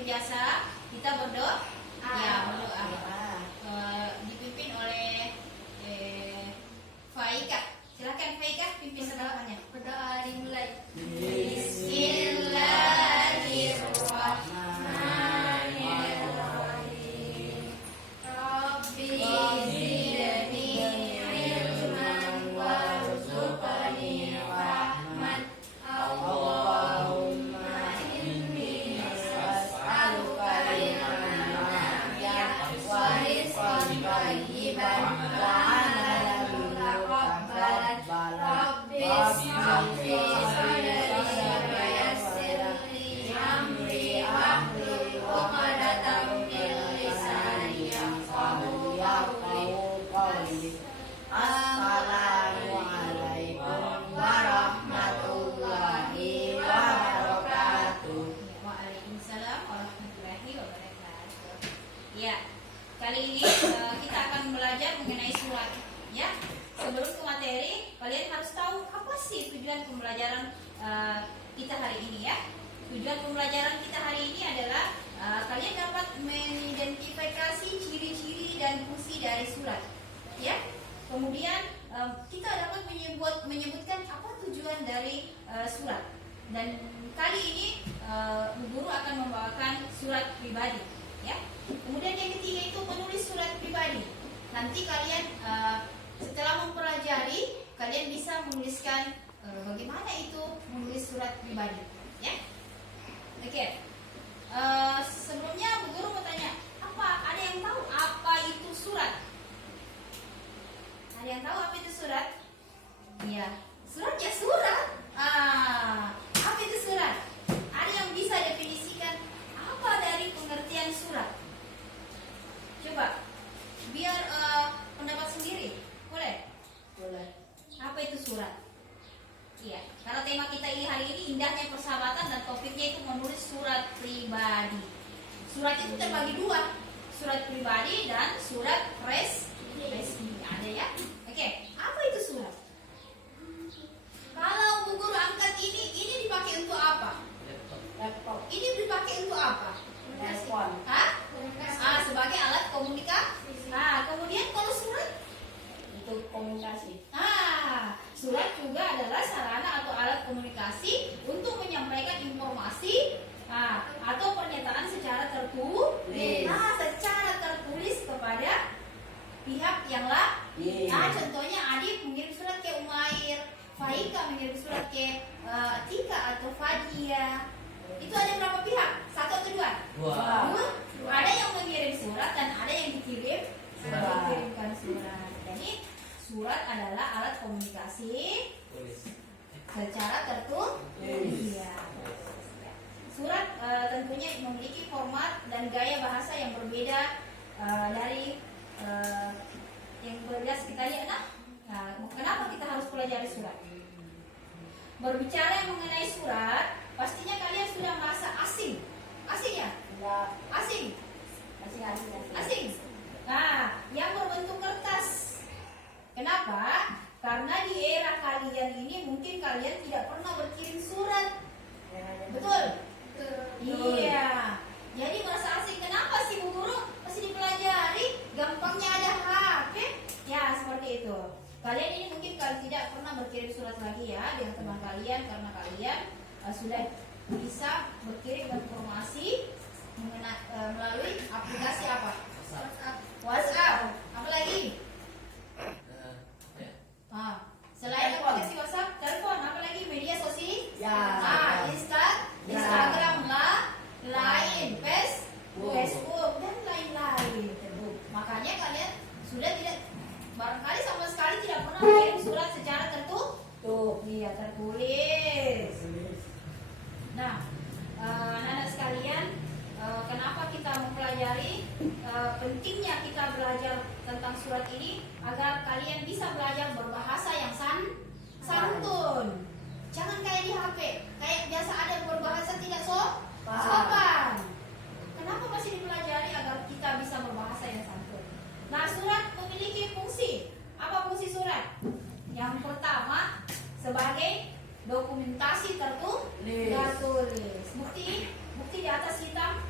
seperti biasa kita berdoa. Ya, berdoa. Dipimpin oleh Faika. Silakan Faika pimpin doanya. Berdoa dimulai. Bismillahirrahmanirrahim. Rabbi zidni ilman warzuqni rahman. Allahumma inni as'aluka ilman nafi'an wa rizqan thayyiban wa 'amalan mutaqabbalan. Rabbi ishrah li sadri wa yassir li amri wahlul 'uqdatam min lisani yafqahu qawli. Assalamualaikum warahmatullahi wabarakatuh. Waalaikumsalam warahmatullahi wabarakatuh. Ya, kali ini kita akan belajar mengenai surat. Ya, sebelum ke materi, kalian harus tahu apa sih tujuan pembelajaran kita hari ini ya. Tujuan pembelajaran kita hari ini adalah kalian dapat mengidentifikasi ciri-ciri dan fungsi dari surat. Ya, kemudian kita dapat menyebutkan apa tujuan dari surat. Dan kali ini Bu Guru akan membawakan surat pribadi. Ya. Kemudian yang ketiga itu menulis surat pribadi. Nanti kalian setelah mempelajari, kalian bisa menuliskan bagaimana itu menulis surat pribadi. Ya. Oke. Sebelumnya Bu Guru mau tanya, ada yang tahu apa itu surat? Ada yang tahu apa itu surat? Iya, surat ya surat. Apa itu surat? Ada yang bisa definisikan apa dari pengertian surat? Coba, biar pendapat sendiri, boleh? Boleh. Apa itu surat? Iya, karena tema kita ini hari ini indahnya persahabatan dan topiknya itu menulis surat pribadi. Surat itu terbagi dua, surat pribadi dan surat resmi. Ada ya? Oke, apa itu surat? Kalau Bu Guru angkat ini dipakai untuk apa? Laptop. Ini dipakai untuk apa? Telepon. Sebagai alat komunikasi. Kemudian kalau surat? Untuk komunikasi. Surat juga adalah sarana atau alat komunikasi untuk menyampaikan informasi atau pernyataan secara tertulis. Secara tertulis kepada pihak yang lain. Contohnya Adib mengirim surat ke Umair, Faika mengirim surat ke Tika atau Fadia. Itu ada berapa pihak? Satu atau dua? Dua. Ada yang mengirim surat dan ada yang dikirimkan surat. Jadi surat adalah alat komunikasi secara tertulis. Surat tentunya memiliki format dan gaya bahasa yang berbeda dari yang berbiasa kita lihat. Kenapa kita harus pelajari surat? Berbicara mengenai surat, pastinya kalian sudah merasa asing. Asing ya? Asing. Asing. Yang berbentuk kertas. Kenapa? Karena di era kalian ini mungkin kalian tidak pernah berkirim surat. Betul? Iya. Jadi merasa asing. Kenapa sih Bu Guru? Masih dipelajari. Gampangnya ada HP. Ya seperti itu. Kalian ini mungkin tidak pernah berkirim surat lagi ya dengan teman kalian karena kalian sudah bisa berkirim informasi melalui aplikasi apa? WhatsApp. Apa lagi? Selain aplikasi WhatsApp, telepon, apa lagi? Media sosial. Instagram lah, Line, Facebook dan lain-lain. Makanya kalian sudah tidak, barangkali sama sekali tidak pernah mengirim surat secara tertulis. Nah, anak-anak sekalian, kenapa kita mempelajari pentingnya kita belajar tentang surat ini agar kalian bisa belajar berbahasa yang santun. Jangan kayak di HP, kayak biasa ada berbahasa tidak sopan. Kenapa masih dipelajari agar kita bisa berbahasa yang santun? Nah, surat memiliki fungsi. Apa fungsi surat? Yang pertama, sebagai dokumentasi tertulis. Bukti di atas hitam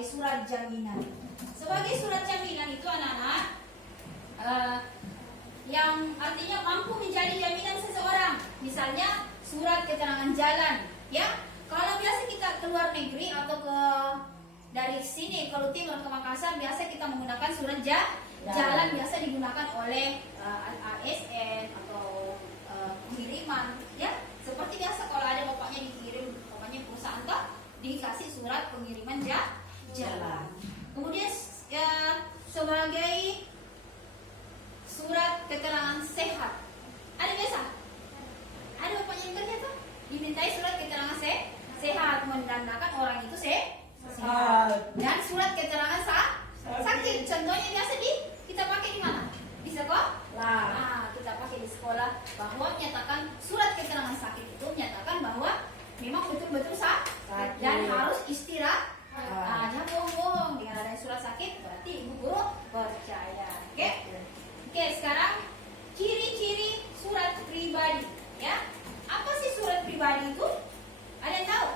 sebagai surat jaminan. Sebagai surat jaminan itu anak-anak yang artinya mampu menjadi jaminan seseorang. Misalnya surat keterangan jalan, ya. Kalau biasa kita ke luar negeri atau dari sini ke Timur ke Makassar, biasa kita menggunakan surat jalan, biasa digunakan oleh ASN atau pengiriman, ya. Seperti biasa kalau ada bapaknya dikirim, bapaknya perusahaan toh dikasih surat pengiriman jalan. Kemudian sebagai surat keterangan sehat, ada biasa, ada bapaknya yang kerja tuh dimintai surat keterangan sehat, menandakan orang itu sehat. Dan surat keterangan sakit, contohnya biasa kita pakai di mana? Di sekolah. Nah, kita pakai di sekolah bahwa menyatakan surat keterangan sakit itu menyatakan bahwa memang betul-betul sakit dan harus istirahat. Jangan bohong-bohong dengan adanya surat sakit, berarti ibu guru percaya. Oke, sekarang ciri-ciri surat pribadi, ya. Apa sih surat pribadi itu? Ada yang tahu?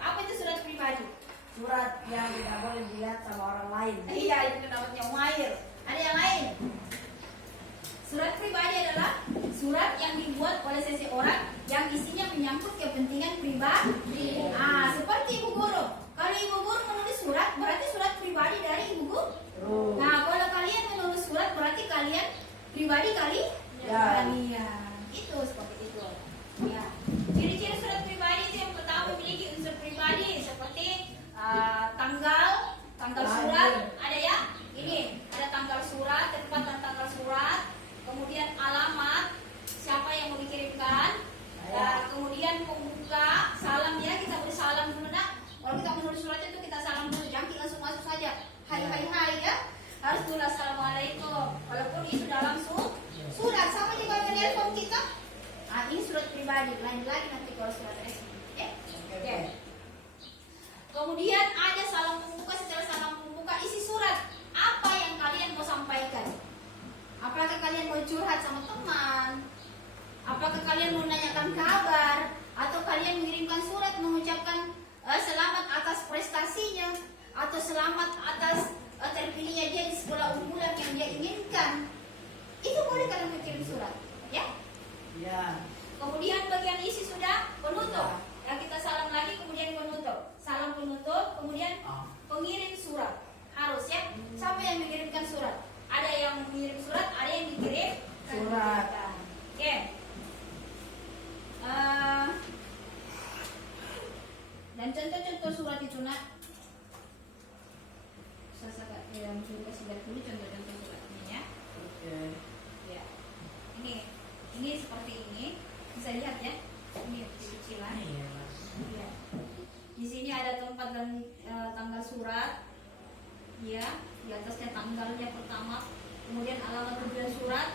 Apa itu surat pribadi? Surat yang tidak boleh dilihat sama orang lain. Iya, itu namanya mahir. Ada yang lain? Surat pribadi adalah surat yang dibuat oleh seseorang yang isinya menyangkut kepentingan pribadi. Seperti ibu guru. Kalau ibu guru menulis surat, berarti surat pribadi dari ibu guru. Nah, kalau kalian menulis surat, berarti kalian pribadi kalian. Itu seperti itu. Ya. Ciri-ciri surat pribadi itu yang pertama memiliki unsur pribadi seperti tanggal surat, ada ya? Ini ada tanggal surat, tempat dan tanggal surat, kemudian alamat siapa yang mau dikirimkan, kemudian pembuka, salam ya, kita beri salam dulu nak. Kalau kita menulis surat itu kita salam dulu, jangan kita langsung masuk saja. Hai ya, harus dulu assalamualaikum. Walaupun itu dalam surat, sama juga dengan telepon kita. Ini surat pribadi, lain lagi nanti kalau surat resmi. Kemudian ada salam pembuka. Setelah salam pembuka, isi surat apa yang kalian mau sampaikan. Apakah kalian mau curhat sama teman? Apakah kalian mau menanyakan kabar? Atau kalian mengirimkan surat mengucapkan selamat atas prestasinya, atau selamat atas terpilihnya dia di sekolah unggulan yang dia inginkan? Itu boleh kalian mengirim surat, ya? Kemudian bagian isi sudah penutup. Ya, kita salam lagi, kemudian penutup. Salam penutup, kemudian pengirim surat. Harus ya. Siapa yang mengirimkan surat? Ada yang mengirim surat, ada yang dikirim Surat. Oke. Dan contoh-contoh surat itu nak. Saya yang juga sudah dulu contoh-contoh surat ini ya. Ya. Ini seperti ini. Bisa lihat ya. Ini kecil-kecilan. Ya. Di sini ada tempat dan tanggal surat. Ya, di atasnya tanggalnya pertama, kemudian alamat tujuan surat,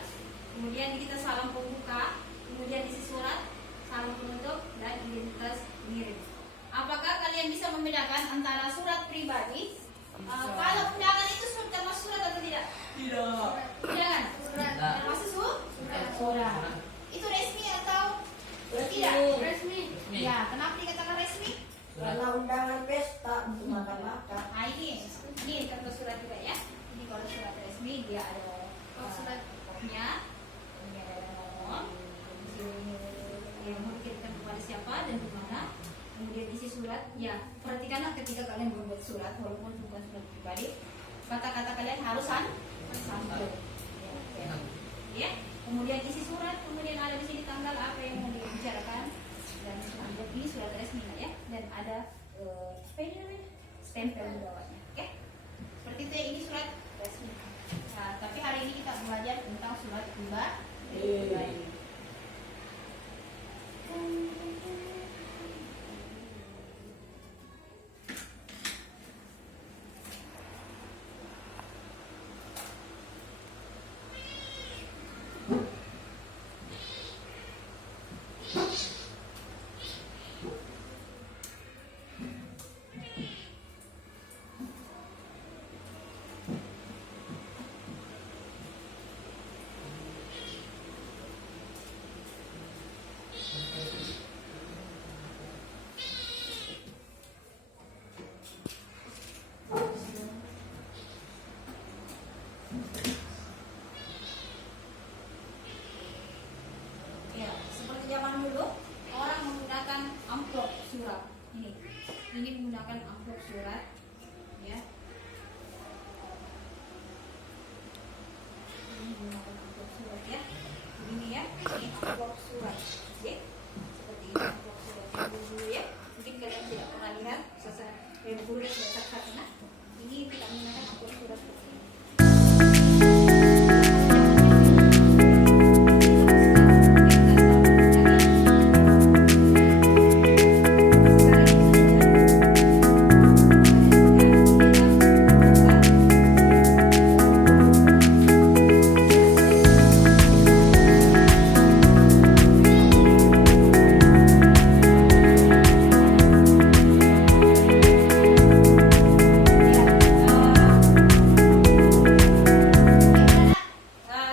kemudian kita salam pembuka, kemudian isi surat, salam penutup, dan identitas pengirim. Apakah kalian bisa membedakan antara surat pribadi? Kalau undangan itu termasuk surat atau tidak? Tidak. Undangan? Termasuk surat. Itu resmi atau tidak? Resmi. Ya, kenapa dikatakan resmi? Karena undangan pesta untuk makan-makan. Nah ini contoh surat juga ya. Ini kalau surat resmi dia ada surat pokoknya, kemudian ada nomor, yang mau dikirimkan kepada siapa dan di mana. Kemudian isi surat, ya perhatikanlah ketika kalian membuat surat, walaupun bukan surat pribadi, kata-kata kalian harus santun. Ya. Kemudian isi surat, kemudian ada di sini tanggal apa yang mau dibicarakan, dan ini surat resmi ya. Dan ada stempel di bawahnya. Oke? Seperti itu ya, ini surat resmi. Nah, tapi hari ini kita belajar tentang surat pribadi. ini menggunakan amplop surat, ya. Ini menggunakan amplop surat, ya. Ini ya, ini amplop surat, ya. Seperti ini amplop surat dulu ya. Mungkin kalian tidak pernah lihat, buku surat karena ini tidak menggunakan amplop surat seperti ini.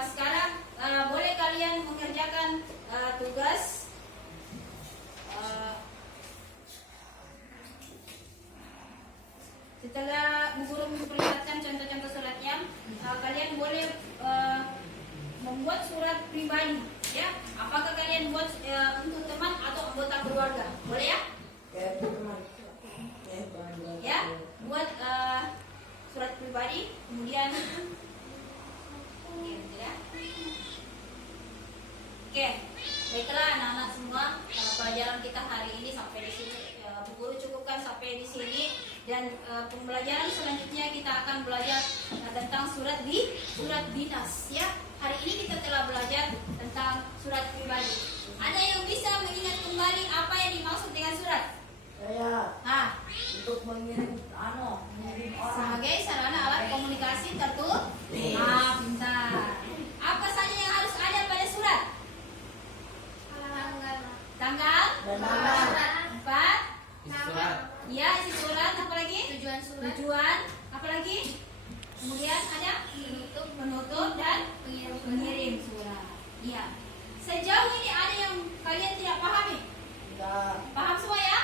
Sekarang boleh kalian mengerjakan tugas setelah guru memperlihatkan contoh-contoh suratnya. Kalian boleh membuat surat pribadi, ya. Apakah kalian buat untuk teman atau anggota keluarga? Boleh ya? Ya, buat surat pribadi, kemudian Oke, baiklah anak-anak semua, pelajaran kita hari ini sampai di sini. Bu Guru cukupkan sampai di sini, dan pembelajaran selanjutnya kita akan belajar tentang surat dinas, ya. Hari ini kita telah belajar tentang surat pribadi. Ada yang bisa mengingat kembali apa yang dimaksud dengan surat? Saya untuk mengirim orang. Sebagai sarana alat komunikasi tertulis. Pintar. Apa saja yang harus ada pada surat? Tanggal, empat, ya, isi surat, apa lagi? Tujuan, apa lagi? Kemudian ada penutup dan pengirim surat. Iya. Sejauh ini ada yang kalian tidak pahami? Paham semua ya?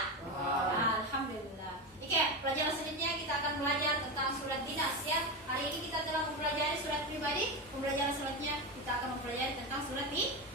Alhamdulillah. Oke, pelajaran selanjutnya kita akan belajar tentang surat dinas, ya. Hari ini kita telah mempelajari surat pribadi. Pembelajaran selanjutnya kita akan mempelajari tentang surat dinas.